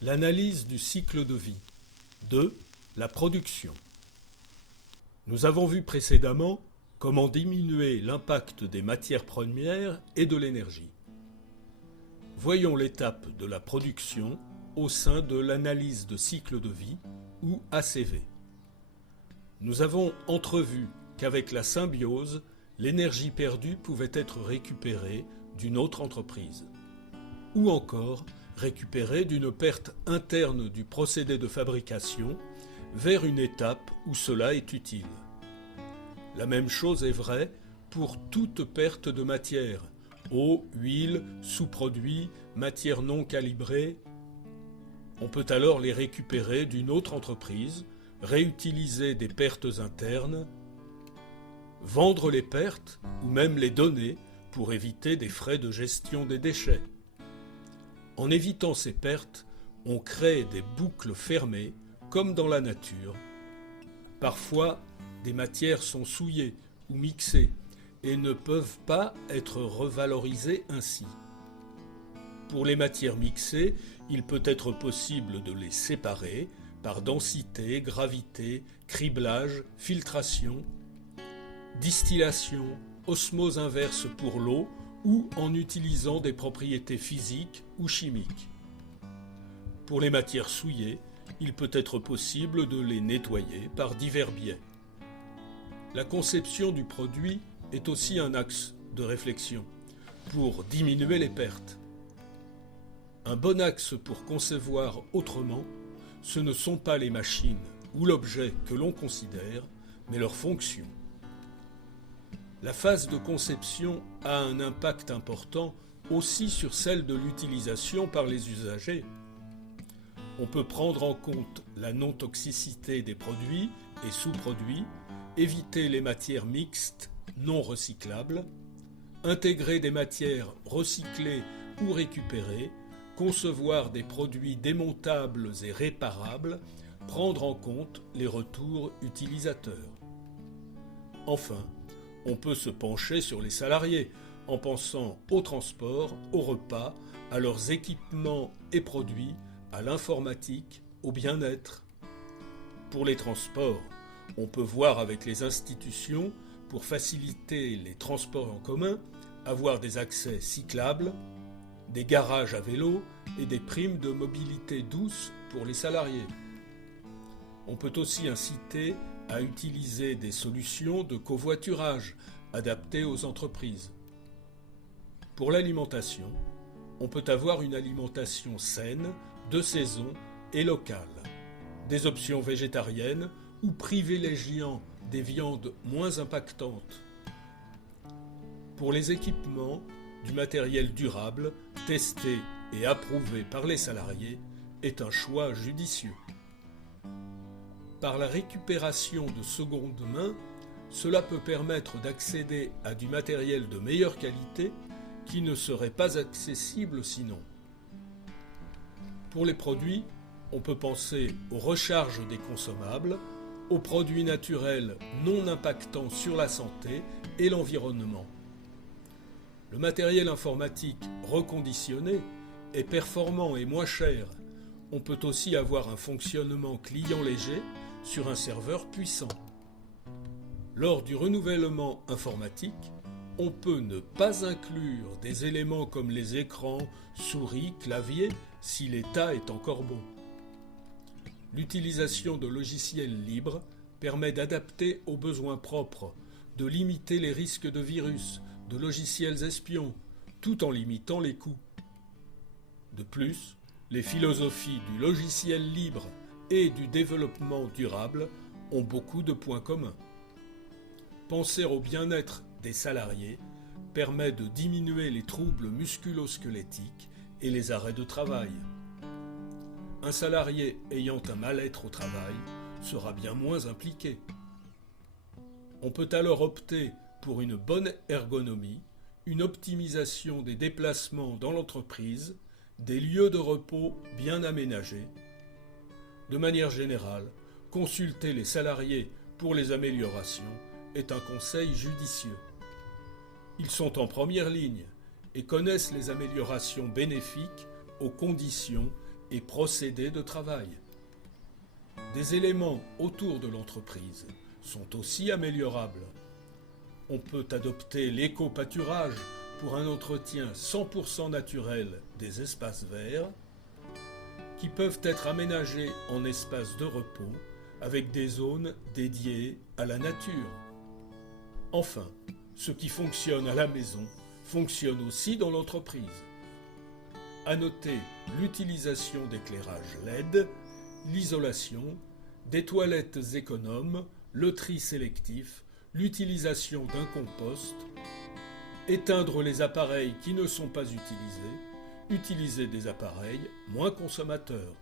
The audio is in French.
L'analyse du cycle de vie. 2. La production. Nous avons vu précédemment comment diminuer l'impact des matières premières et de l'énergie. Voyons l'étape de la production au sein de l'analyse de cycle de vie, ou ACV. Nous avons entrevu qu'avec la symbiose, l'énergie perdue pouvait être récupérée d'une autre entreprise, ou encore récupérée d'une perte interne du procédé de fabrication vers une étape où cela est utile. La même chose est vraie pour toute perte de matière, eau, huile, sous-produits, matière non calibrée. On peut alors les récupérer d'une autre entreprise, réutiliser des pertes internes, vendre les pertes ou même les donner pour éviter des frais de gestion des déchets. En évitant ces pertes, on crée des boucles fermées comme dans la nature. Parfois, des matières sont souillées ou mixées et ne peuvent pas être revalorisées ainsi. Pour les matières mixées, il peut être possible de les séparer par densité, gravité, criblage, filtration, distillation, osmose inverse pour l'eau ou en utilisant des propriétés physiques ou chimiques. Pour les matières souillées, il peut être possible de les nettoyer par divers biais. La conception du produit est aussi un axe de réflexion pour diminuer les pertes. Un bon axe pour concevoir autrement, ce ne sont pas les machines ou l'objet que l'on considère, mais leur fonction. La phase de conception a un impact important aussi sur celle de l'utilisation par les usagers. On peut prendre en compte la non-toxicité des produits et sous-produits, éviter les matières mixtes non recyclables, intégrer des matières recyclées ou récupérées, concevoir des produits démontables et réparables, prendre en compte les retours utilisateurs. Enfin, on peut se pencher sur les salariés en pensant au transport, aux repas, à leurs équipements et produits, à l'informatique, au bien-être. Pour les transports, on peut voir avec les institutions pour faciliter les transports en commun, avoir des accès cyclables, des garages à vélo et des primes de mobilité douce pour les salariés. On peut aussi inciter à utiliser des solutions de covoiturage adaptées aux entreprises. Pour l'alimentation, on peut avoir une alimentation saine, de saison et locale, des options végétariennes ou privilégiant des viandes moins impactantes. Pour les équipements, du matériel durable, testé et approuvé par les salariés, est un choix judicieux. Par la récupération de seconde main, cela peut permettre d'accéder à du matériel de meilleure qualité qui ne serait pas accessible sinon. Pour les produits, on peut penser aux recharges des consommables, aux produits naturels non impactants sur la santé et l'environnement. Le matériel informatique reconditionné est performant et moins cher. On peut aussi avoir un fonctionnement client léger sur un serveur puissant. Lors du renouvellement informatique, on peut ne pas inclure des éléments comme les écrans, souris, clavier si l'état est encore bon. L'utilisation de logiciels libres permet d'adapter aux besoins propres, de limiter les risques de virus, de logiciels espions, tout en limitant les coûts. De plus, les philosophies du logiciel libre et du développement durable ont beaucoup de points communs. Penser au bien-être des salariés permet de diminuer les troubles musculo-squelettiques et les arrêts de travail. Un salarié ayant un mal-être au travail sera bien moins impliqué. On peut alors opter pour une bonne ergonomie, une optimisation des déplacements dans l'entreprise, des lieux de repos bien aménagés. De manière générale, consulter les salariés pour les améliorations est un conseil judicieux. Ils sont en première ligne et connaissent les améliorations bénéfiques aux conditions et procédés de travail. Des éléments autour de l'entreprise sont aussi améliorables. On peut adopter l'éco-pâturage pour un entretien 100% naturel des espaces verts qui peuvent être aménagés en espaces de repos avec des zones dédiées à la nature. Enfin, ce qui fonctionne à la maison fonctionne aussi dans l'entreprise. À noter l'utilisation d'éclairage LED, l'isolation, des toilettes économes, le tri sélectif, l'utilisation d'un compost, éteindre les appareils qui ne sont pas utilisés, utiliser des appareils moins consommateurs.